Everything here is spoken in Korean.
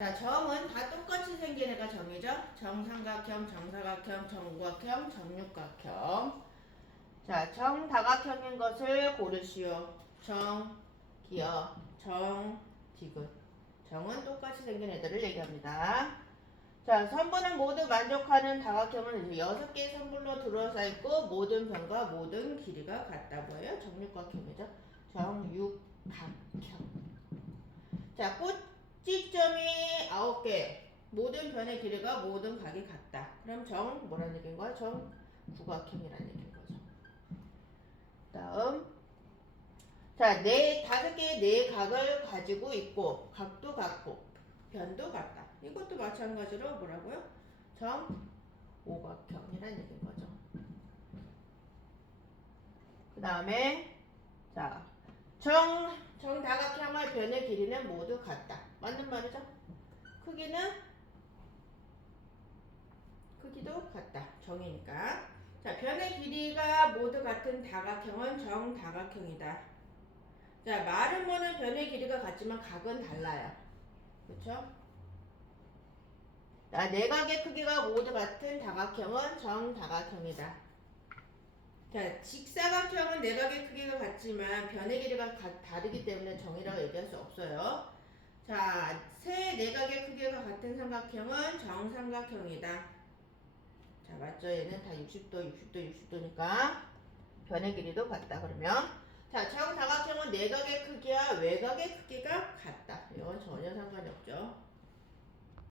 자, 정은 다 똑같이 생긴 애가 정이죠? 정삼각형, 정사각형, 정五각형, 정육각형. 자, 정다각형인 것을 고르시오. 정, 기어, 정, 디귿. 정은 똑같이 생긴 애들을 얘기합니다. 자, 선분을 모두 만족하는 다각형은 이제 여섯 개의 선분로 둘러싸 있고 모든 변과 모든 길이가 같다고 해요. 정육각형이죠. 정육각형. 자, 꼭지점이 아홉 개. 모든 변의 길이가 모든 각이 같다. 그럼 정 뭐라는 얘기인 거야? 정 구각형이라는 얘기인 거죠. 다음 자, 네 다섯 개의 네 각을 가지고 있고 각도 같고 변도 같다. 이것도 마찬가지로 뭐라고요? 정 오각형이라는 얘기인 거죠. 그 다음에 자, 정 변의 길이는 모두 같다. 맞는 말이죠? 크기는 크기도 같다. 정이니까. 자, 변의 길이가 모두 같은 다각형은 정다각형이다. 자, 말은 뭐는 변의 길이가 같지만 각은 달라요. 그렇죠? 자, 내각의 크기가 모두 같은 다각형은 정다각형이다. 자, 직사각형은 내각의 크기가 같지만 변의 길이가 가- 다르기 때문에 정이라고 얘기할 수 없어요. 자, 세 내각의 크기가 같은 삼각형은 정삼각형이다. 자, 맞죠? 얘는 다 60도, 60도, 60도니까 변의 길이도 같다. 그러면 자, 정사각형은 내각의 크기와 외각의 크기가 같다.